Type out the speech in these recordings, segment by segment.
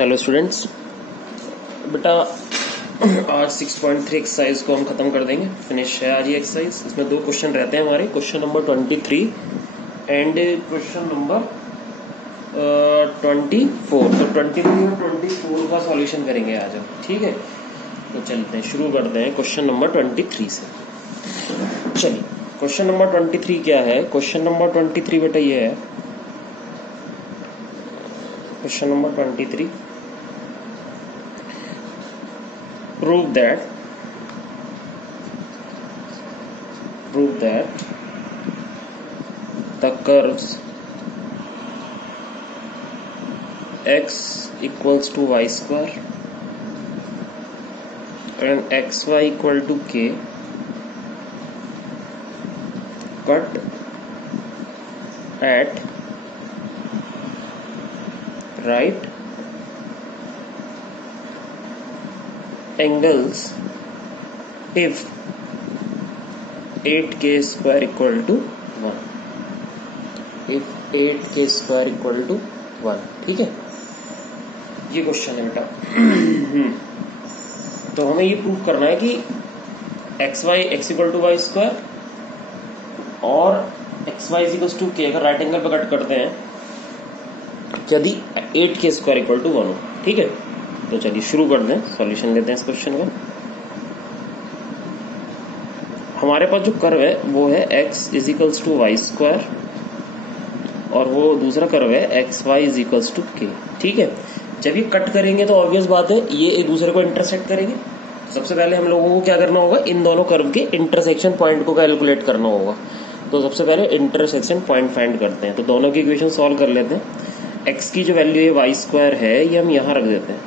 Hello students, बेटा आज 6.3 exercise को हम खत्म कर देंगे। फिनिश है आज ये एक्सरसाइज। इसमें दो क्वेश्चन रहते हैं हमारे, question number 23 and question number 24। तो 23 और 24 का सॉल्यूशन करेंगे आज हम, ठीक है। तो चलते हैं, शुरू करते हैं क्वेश्चन नंबर 23 से। चलिए, क्वेश्चन नंबर 23 क्या है? क्वेश्चन नंबर 23 बेटा ये है, question number 23, prove that the curves x equals to y square and xy equal to k cut at right angles if 8k square equal to 1, if 8k square equal to 1, ठीक है। ये question है बेटा। तो हमें ये prove करना है कि x equal to y square और xy इक्वल टू k अगर राइट एंगल पे कट करते हैं, यदि 8k स्क्वायर इक्वल टू 1 हो, ठीक है। तो चलिए शुरू कर दें, सॉल्यूशन लेते हैं इस क्वेश्चन का। हमारे पास जो कर्व है वो है x is equals to y square और वो दूसरा कर्व है xy is equals to k, ठीक है। जब ये कट करेंगे तो ऑब्वियस बात है ये एक दूसरे को इंटरसेक्ट करेंगे। सबसे पहले हम लोगों को क्या करना होगा, इन दोनों कर्व के इंटरसेक्शन पॉइंट को कैलकुलेट करना होगा। तो सबसे पहले इंटरसेक्शन पॉइंट फाइंड करते हैं। तो दोनों की इक्वेशन सॉल्व कर लेते हैं। x की जो वैल्यू है वाई स्क्वायर है, ये हम यहाँ रख देते हैं।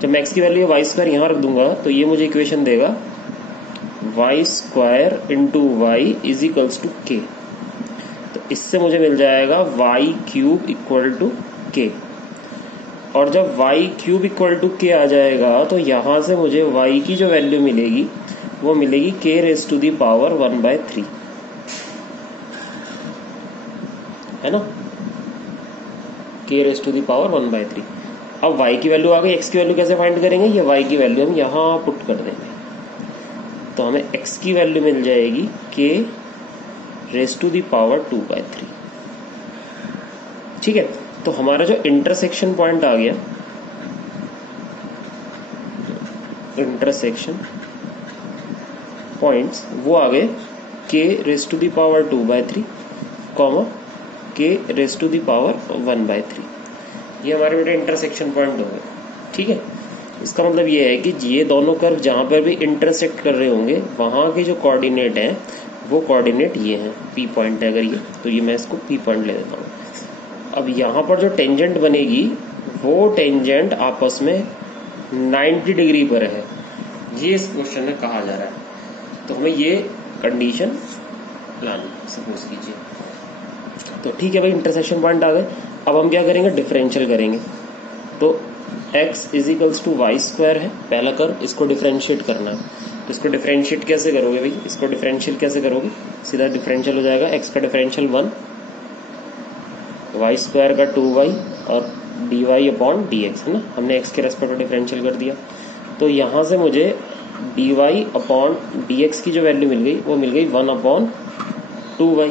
जब मैं x की वैल्यू वाई स्क्वायर यहाँ रख दूंगा तो ये मुझे इक्वेशन देगा y square into y is equals to k. तो इससे मुझे मिल जाएगा वाई क्यूब इक्वल टू के। और जब वाई क्यूब इक्वल टू के आ जाएगा तो यहां से मुझे वाई की जो वैल्यू मिलेगी वो मिलेगी के रेज टू दी पावर 1/3, है ना, के रेज टू दी पावर 1/3। अब y की वैल्यू आ गई, x की वैल्यू कैसे फाइंड करेंगे? ये y की वैल्यू हम यहाँ पुट कर देंगे। तो हमें x की वैल्यू मिल जाएगी k raise to the power 2/3, ठीक है। तो हमारा जो इंटरसेक्शन पॉइंट आ गया, इंटरसेक्शन पॉइंट्स वो आ गए k raise to the power 2/3 comma k raise to the power 1/3। ये हमारे बेटे इंटरसेक्शन पॉइंट हो गए, ठीक है। इसका मतलब ये है कि ये दोनों कर्व जहां पर भी इंटरसेक्ट कर रहे होंगे वहां के जो कोऑर्डिनेट हैं वो कोऑर्डिनेट ये हैं, पी पॉइंट है अगर ये, तो ये मैं इसको पी पॉइंट ले देता हूँ। अब यहाँ पर जो टेंजेंट बनेगी वो टेंजेंट आपस में 90 डिग्री पर है, ये इस क्वेश्चन में कहा जा रहा है। तो हमें ये कंडीशन लानी, सपोज कीजिए। तो ठीक है भाई, इंटरसेक्शन पॉइंट आ गए। अब हम क्या करेंगे, डिफरेंशियल करेंगे। तो x is equals to y square है पहला कर्व, इसको डिफरेंशिएट करना है। तो इसको डिफरेंशिएट कैसे करोगे भाई, इसको डिफरेंशियल कैसे करोगे? सीधा डिफरेंशियल हो जाएगा, x का डिफरेंशियल 1, वाई स्क्वायर का 2y और dy अपॉन dx, है ना। हमने x के रेस्पेक्ट में डिफरेंशियल कर दिया। तो यहां से मुझे dy अपॉन dx की जो वैल्यू मिल गई वो मिल गई 1 अपॉन 2y,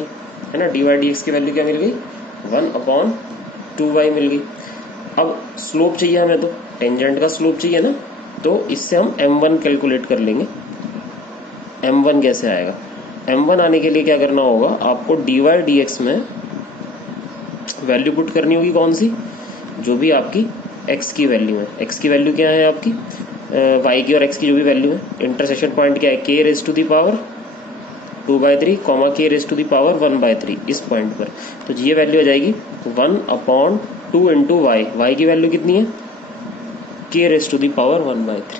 है ना। dy dx की वैल्यू क्या मिल गई? 1 अपॉन 2y मिल गई। अब स्लोप चाहिए हमें, तो टेंजेंट का स्लोप चाहिए ना। तो इससे हम m1 कैलकुलेट कर लेंगे। m1 कैसे आएगा? m1 आने के लिए क्या करना होगा, आपको dy dx में वैल्यू पुट करनी होगी। कौन सी? जो भी आपकी x की वैल्यू है। x की वैल्यू क्या है आपकी? y की और x की जो भी वैल्यू है। इंटरसेक्शन पॉइंट क्या है? k raise to the power 2/3 comma k raise to the power 1/3 इस पॉइंट पर। तो ये वैल्यू आ जाएगी 1 अपॉन 2 इंटू वाई। वाई की वैल्यू कितनी है? k raise to the power 1/3।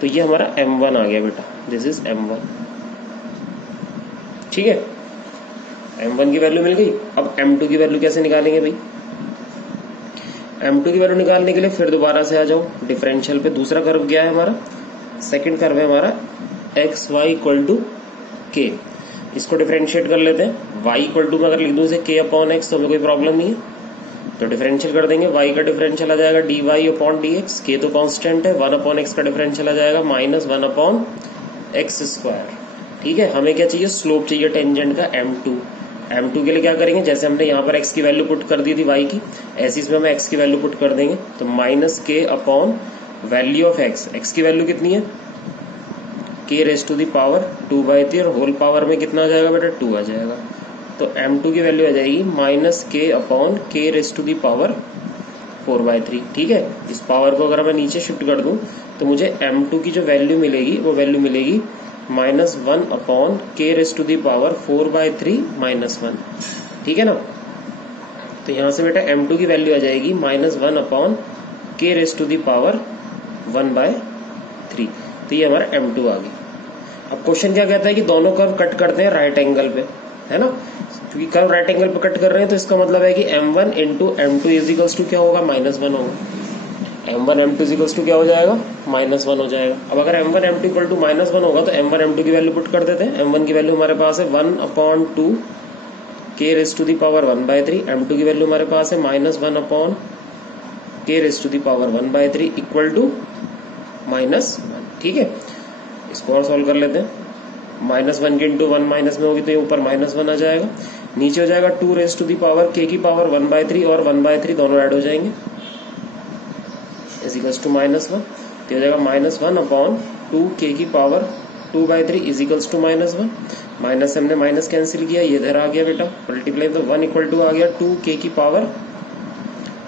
तो ये हमारा m1 आ गया बेटा, दिस इज m1, ठीक है। m1 की वैल्यू मिल गई। अब m2 की वैल्यू कैसे निकालेंगे भाई? m2 की वैल्यू निकालने के लिए फिर दोबारा से आ जाओ डिफरेंशियल पे। दूसरा कर्व क्या है हमारा? सेकंड कर्व है हमारा एक्स वाई इक्वल टू के। इसको डिफरेंशिएट कर लेते हैं। y इक्वल टू में अगर लिख दूं इसे k अपॉन एक्स तो हमें कोई प्रॉब्लम नहीं है। तो डिफरेंशियल कर देंगे, y का डिफरेंशियल आ जाएगा dy अपॉन dx, k तो कांस्टेंट है, 1 अपॉन x का डिफरेंशियल आ जाएगा माइनस 1 अपॉन एक्स स्क्वायर। ठीक है, हमें क्या चाहिए, स्लोप चाहिए टेंजेंट का m2। m2 के लिए क्या करेंगे, जैसे हमने यहाँ पर x की वैल्यू पुट कर दी थी y की, ऐसी इसमें हम x की वैल्यू पुट कर देंगे। तो minus k upon value of x की वैल्यू कितनी है, k raise to the power 2/3 और होल पावर में कितना आ जाएगा बेटा, 2 आ जाएगा। तो m2 की वैल्यू आ जाएगी minus k upon k raise to the power 4/3। ठीक है, इस पावर को अगर मैं नीचे शिफ्ट कर दूं तो मुझे m2 की जो वैल्यू मिलेगी वो वैल्यू मिलेगी minus 1 upon k raise to the power 4/3 minus 1। ठीक है ना, तो यहां से बेटा m2 की वैल्यू आ जाएगी minus 1 upon k raise to the power 1/3। तो ये हमारा m2 आ गया। अब क्वेश्चन क्या कहता है कि दोनों कर्व कट करते हैं राइट एंगल पे, है ना, क्योंकि कर्व राइट एंगल पे कट कर रहे हैं तो इसका मतलब है कि m1 into m2 equals to क्या होगा, -1 होगा। m1 m2 इजिकल्स टू क्या हो जाएगा, -1 हो जाएगा। अब अगर m1 m2 इक्वल टू -1 होगा तो m1 m2 की वैल्यू पुट कर देते हैं। m1 की वैल्यू हमारे पास है 1 upon 2 k raise to the power 1/3, m2 की वैल्यू हमारे पास है -1 upon k raise to the power 1/3 equal to -1। ठीक है, इसको और सॉल्व कर लेते हैं। -1 के इंटू 1 माइनस में होगी तो ये ऊपर -1 आ जाएगा, नीचे हो जाएगा 2 raise to the power k की पावर 1/3 और 1/3 दोनों ऐड हो जाएंगे इजिकल्स टू -1। तो हो जाएगा -1 अपॉन 2 k की पावर 2/3 इजिकल्स टू -1। माइनस से हमने माइनस कैंसिल किया, ये इधर आ गया बेटा, मल्टीप्लाई तो 1 इक्वल टू आ गया 2 k की पावर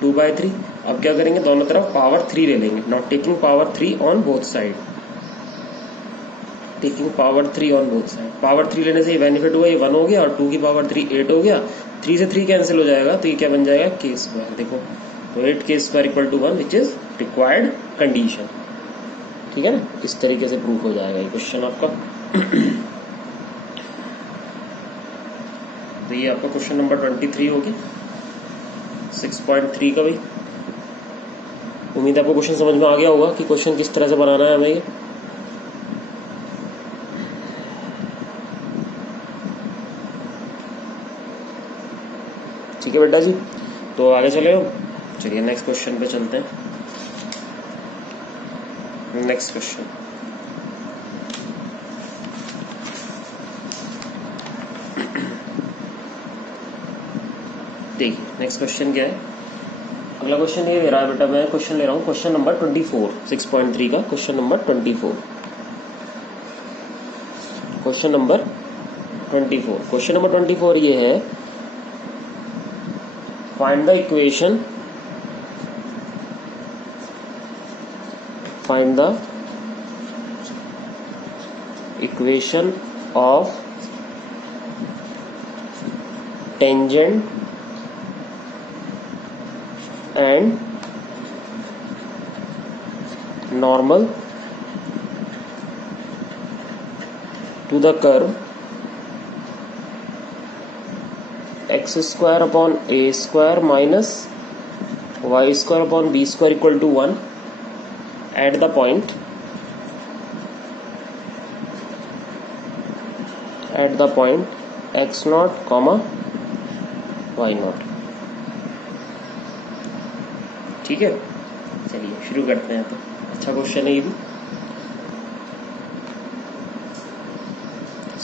2/3। अब क्या करेंगे, दोनों तरफ पावर 3 ले लेंगे, not taking power 3 on both side, taking power 3 on both side. Power 3 लेने से ये बेनिफिट हुआ, ये 1 हो गया और 2 की पावर 3 8 हो गया, 3 से 3 कैंसिल हो जाएगा तो ये क्या बन जाएगा, k स्क्वायर। देखो तो 8k² equal to 1 which is required condition. ठीक है ना, इस तरीके से प्रूफ हो जाएगा ये क्वेश्चन आपका। तो ये आपका क्वेश्चन नंबर 23 हो गया 6.3 का। भाई उम्मीद है आपको क्वेश्चन समझ में आ गया होगा कि क्वेश्चन किस तरह से बनाना है हमें ये। ठीक है बेटा जी, तो आगे चले हो, चलिए नेक्स्ट क्वेश्चन पे चलते हैं। नेक्स्ट क्वेश्चन देखिए, नेक्स्ट क्वेश्चन क्या है। अगला क्वेश्चन ये दे रहा है बेटा, मैं क्वेश्चन ले रहा हूँ क्वेश्चन नंबर 24 6.3 का क्वेश्चन नंबर 24। क्वेश्चन नंबर 24 ये है, find the equation of tangent and normal to the curve x² upon a² minus y² upon b² equal to 1 at the point x0, y0। ठीक है, चलिए शुरू करते हैं। तो अच्छा क्वेश्चन है ये भी।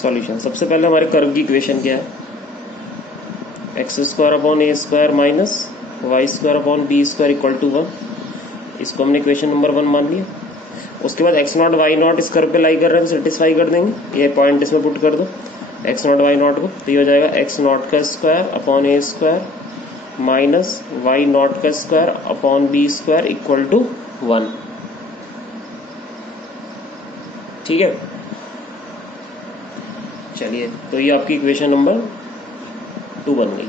सॉल्यूशन, सबसे पहले हमारे कर्व की इक्वेशन क्या है, x² upon a² minus y² upon b² equal to 1। इसको हमने इक्वेशन नंबर 1 मान लिया। उसके बाद x0 y0 इस कर्व पे लाई कर रहे हैं तो सेटिस्फाई कर देंगे, ये पॉइंट इसमें पुट कर दो x0 y0 को, तो ये हो जाएगा x0 का square upon a² minus y0 का square upon b² equal to 1। ठीक है, चलिए तो ये आपकी इक्वेशन नंबर 2 बन गई।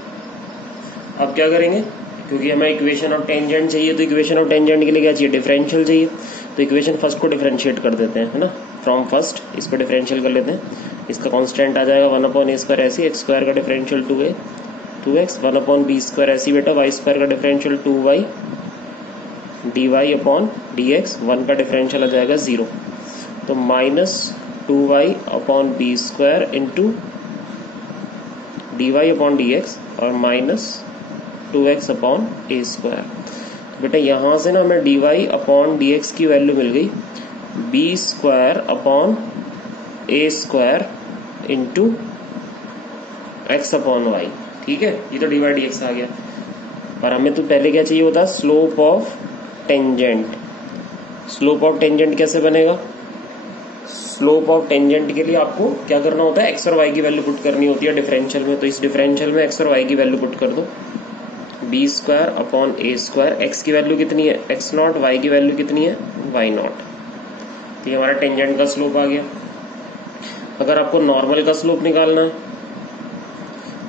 अब क्या करेंगे, क्योंकि हमें इक्वेशन ऑफ टेंजेंट चाहिए तो इक्वेशन ऑफ टेंजेंट के लिए क्या चाहिए, डिफरेंशियल चाहिए। तो इक्वेशन फर्स्ट को डिफरेंशिएट कर देते हैं, है ना, फ्रॉम फर्स्ट इसको डिफरेंशियल कर लेते हैं। इसका कांस्टेंट आ जाएगा 1 अपॉन a² ऐसी, x² का डिफरेंशियल 2x, 1 अपॉन b² ऐसी बेटा, y² का differential 2y, dy upon dx, 1 का डिफरेंशियल आ जाएगा 0। तो minus 2y upon b² into dy upon dx और minus 2x upon a square. बेटा यहाँ से ना हमें dy अपॉन dx की वैल्यू मिल गई b square upon a square into x upon y. ठीक है, ये तो dy dx आ गया। और हमें तो पहले क्या चाहिए होता है, slope of tangent. Slope of tangent कैसे बनेगा? स्लोप ऑफ टेंजेंट के लिए आपको क्या करना होता है, एक्स और वाई की वैल्यू पुट करनी होती है डिफरेंशियल में। तो इस डिफरेंशियल में एक्स और वाई की वैल्यू पुट कर दो, B square upon a square. X की वैल्यू कितनी है, एक्स नॉट, वाई की वैल्यू कितनी है, वाई नॉट। तो ये हमारा टेंजेंट का स्लोप आ गया। अगर आपको नॉर्मल का स्लोप निकालना है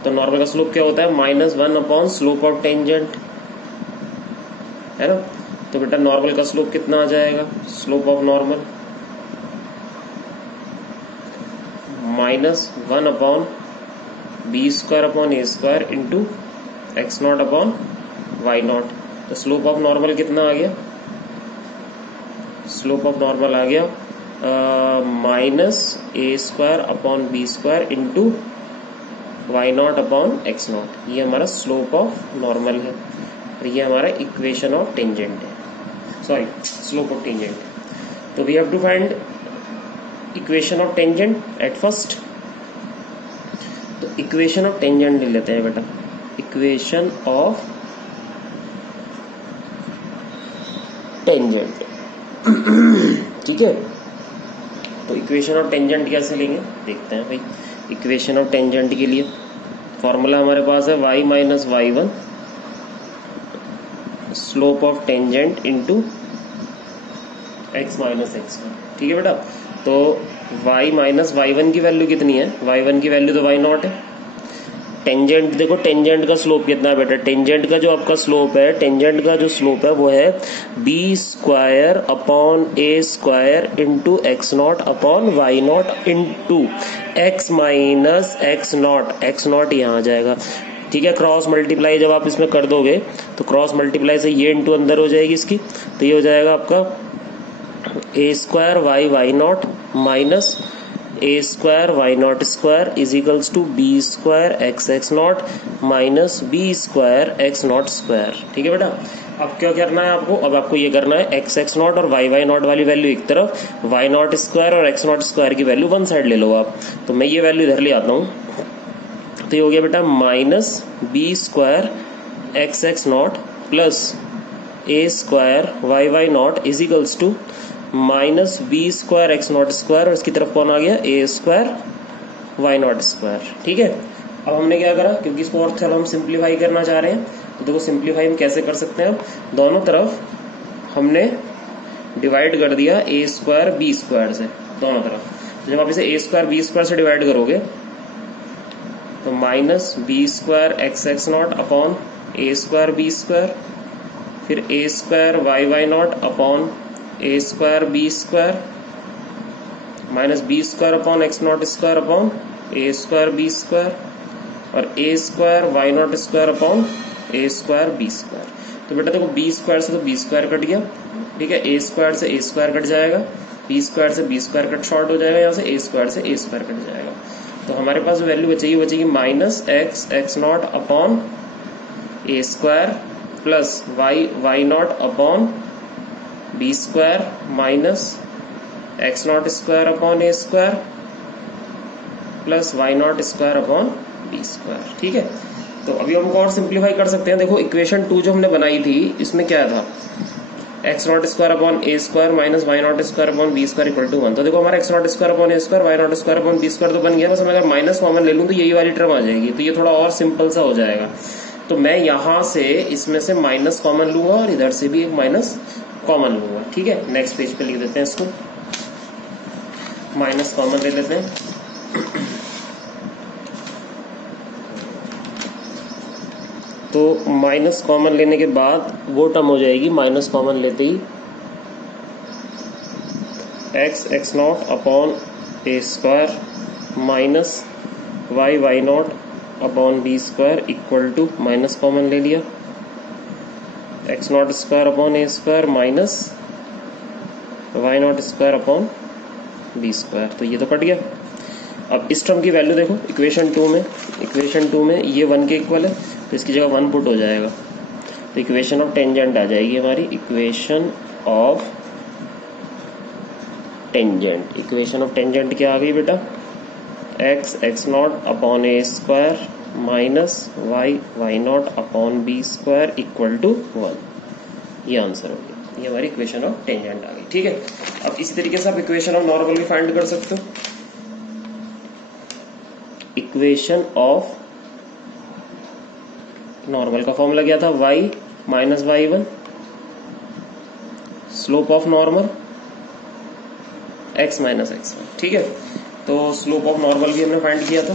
तो नॉर्मल का स्लोप क्या होता है, -1 अपॉन स्लोप ऑफ टेंजेंट, है ना। तो बेटा नॉर्मल का स्लोप कितना आ जाएगा, slope of normal -1 upon b square upon a square into x not upon y not. तो स्लोप ऑफ नॉर्मल कितना आ गया, स्लोप ऑफ नॉर्मल आ गया -a square upon b square into y not upon x not. ये हमारा slope of normal है और ये हमारा इक्वेशन ऑफ टेंजेंट है, सॉरी स्लोप ऑफ टेंजेंट। तो we have to find equation of tangent at first. तो इक्वेशन ऑफ टेंजेंट ले लेते हैं बेटा, इक्वेशन ऑफ टेंजेंट। ठीक है, तो इक्वेशन ऑफ टेंजेंट कैसे लेंगे देखते हैं भाई। इक्वेशन ऑफ टेंजेंट के लिए फॉर्मूला हमारे पास है y minus y1 slope of tangent into x minus x1। ठीक है बेटा, तो y माइनस y1 की वैल्यू कितनी है, y1 की वैल्यू तो y नॉट है। टेंजेंट देखो, टेंजेंट का स्लोप कितना है बेटा, टेंजेंट का जो आपका स्लोप है, टेंजेंट का जो स्लोप है वो है b square upon a square into x not upon y not into x minus x not. X not यहाँ आ जाएगा। ठीक है, क्रॉस मल्टीप्लाई जब आप इसमें कर दोगे तो क्रॉस मल्टीप्लाई से ये इंटू अंदर हो जाएगी इसकी, तो ये हो जाएगा आपका a square y y naught minus a square y not square is equals to b square x x naught minus b square x not square. ठीक है बेटा, अब क्या करना है आपको, अब आपको ये करना है एक्स एक्स नॉट और वाई वाई नॉट वाली वैल्यू एक तरफ, वाई नॉट स्क्वायर और एक्स नॉट स्क्वायर की वैल्यू वन साइड ले लो आप। तो मैं ये वैल्यू इधर ले आता हूँ, तो ये हो गया बेटा minus b square x x not plus a square y y not is equals to minus b square x not square और इसकी तरफ कौन आ गया, a square y not square. ठीक है, अब हमने क्या करा, क्योंकि इसको और थोड़ा हम सिंप्लीफाई करना चाह रहे हैं, तो देखो सिंप्लीफाई हम कैसे कर सकते हैं। दोनों तरफ हमने डिवाइड कर दिया ए स्क्वायर बी स्क्वायर से, दोनों तरफ। तो जब आप इसे ए स्क्वायर बी स्क्वायर से डिवाइड करोगे तो minus b square x x not upon a square b square, फिर a square y y not upon a square b square minus b square upon x not square upon a square b square और a square y not square upon a square b square. तो बेटा देखो B square से तो B square cut गया, ठीक है, ए square से ए स्क्वायर कट जाएगा, बी स्क्वायर से बी स्क्वायर कट शॉर्ट हो जाएगा, यहाँ से ए स्क्वायर से ए स्क्वायर कट जाएगा। तो हमारे पास वैल्यू बचेगी minus x x not upon a square plus y y not upon b square minus x not square upon a square plus y not square upon b square. ठीक है, तो अभी हमको और सिंप्लीफाई कर सकते हैं। देखो इक्वेशन 2 जो हमने बनाई थी इसमें क्या था, x not square upon a square minus y not square upon b square equal to 1। तो देखो हमारा x not square upon a square y not square upon b square तो बन गया, बस मैं अगर माइनस कॉमन ले लूँ तो यही वाली टर्म आ जाएगी, तो ये थोड़ा और सिंपल सा हो जाएगा। तो मैं यहां से इसमें से माइनस कॉमन लूंगा और इधर से भी एक माइनस कॉमन लूंगा। ठीक है, नेक्स्ट पेज पे लिख देते हैं इसको, माइनस कॉमन ले लेते हैं। तो माइनस कॉमन लेने के बाद वो टर्म हो जाएगी माइनस कॉमन लेते ही x x not upon a square minus y y not upon b square equal to minus common ले लिया x not square upon a square minus y not square upon b square. तो ये तो cut गया। अब इस term की value देखो इक्वेशन 2 में, इक्वेशन 2 में ये 1 के इक्वल है, तो इसकी जगह 1 पुट हो जाएगा, तो इक्वेशन ऑफ टेंजेंट आ जाएगी हमारी। Equation of tangent, equation of tangent क्या आ गई बेटा, x not upon a square minus y not upon b square equal to 1। ये आंसर हो गया, ये हमारी इक्वेशन ऑफ टेंजेंट आ गई। ठीक है, अब इसी तरीके से आप इक्वेशन ऑफ नॉर्मल भी फाइंड कर सकते हो। इक्वेशन ऑफ नॉर्मल का फॉर्मूला क्या था, y minus y1, slope of normal x minus x1। ठीक है, तो स्लोप ऑफ नॉर्मल भी हमने फाइंड किया था,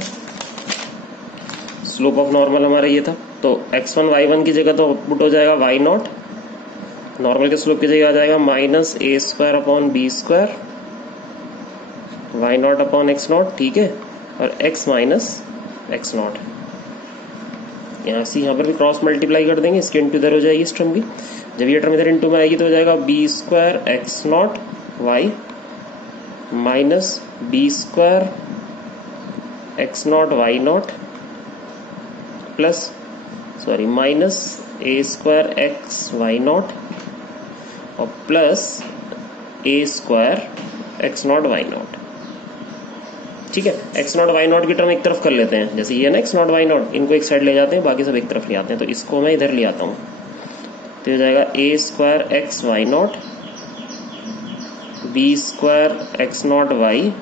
स्लोप ऑफ नॉर्मल हमारा ये था, तो x1 y1 की जगह तो आउटपुट हो जाएगा y नॉट, नॉर्मल के स्लोप की जगह आ जाएगा minus a square upon b square y not upon x not. ठीक है, और x माइनस x नॉट, यहाँ पर भी क्रॉस मल्टीप्लाई कर देंगे, इसके इंटू इधर हो जाएगी इस टर्म की, जब ये टर्म इधर इंटू में आएगी तो हो जाएगा b square x naught y minus b square x naught y naught plus minus a square x y naught और plus a square x naught y naught. ठीक है, एक्स नॉट वाई नॉट की term एक तरफ कर लेते हैं, जैसे ये ना एक्स नॉट वाई नॉट, इनको एक साइड ले जाते हैं, बाकी सब एक तरफ ले आते हैं, तो इसको मैं इधर ले आता हूँ, तो हो जाएगा a square x y naught b square x naught y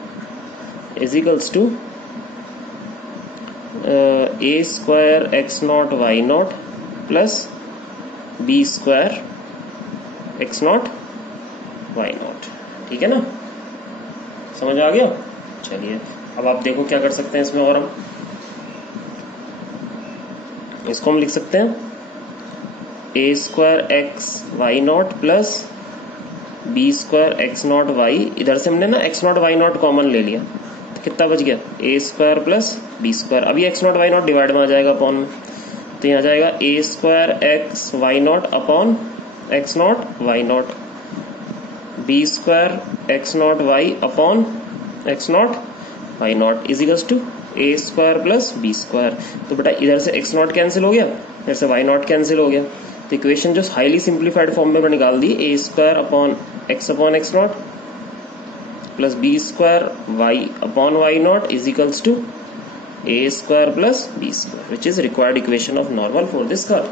is equals to a square x naught y naught plus b square x naught y naught. ठीक है ना, समझ आ गया। चलिए अब आप देखो क्या कर सकते हैं इसमें, और हम इसको हम लिख सकते हैं a square x y naught plus b square x naught y, इधर से हमने ना x naught y naught common ले लिया, तो कितना बच गया, a square plus b square, अभी x naught y naught divide में आ जाएगा अपॉन में, तो यहाँ जाएगा a square x y not upon x naught y naught, b square x naught y upon x naught y not is equals to a square plus b square. तो बेटा इधर से एक्स नॉट कैंसिल हो गया, इधर से why not cancel हो गया, तो इक्वेशन जो हाईली सिंप्लीफाइड फॉर्म में निकाल दी, a square upon x not plus b square y upon y not is equals to a square plus b square which is required equation of normal for this curve.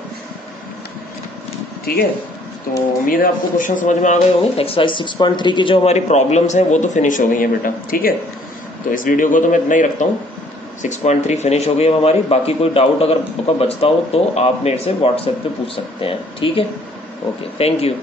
ठीक है, तो उम्मीद है आपको question समझ में आ गए होंगे। एक्सरसाइज 6.3 की जो हमारी प्रॉब्लम्स हैं वो तो फिनिश हो गई हैं बेटा। ठीक है, तो इस वीडियो को तो मैं इतना ही रखता हूँ, 6.3 फिनिश हो गई है हमारी। बाकी कोई डाउट अगर आपका बचता हो तो आप मेरे से व्हाट्सएप पे पूछ सकते हैं। ठीक है, ओके, थैंक यू।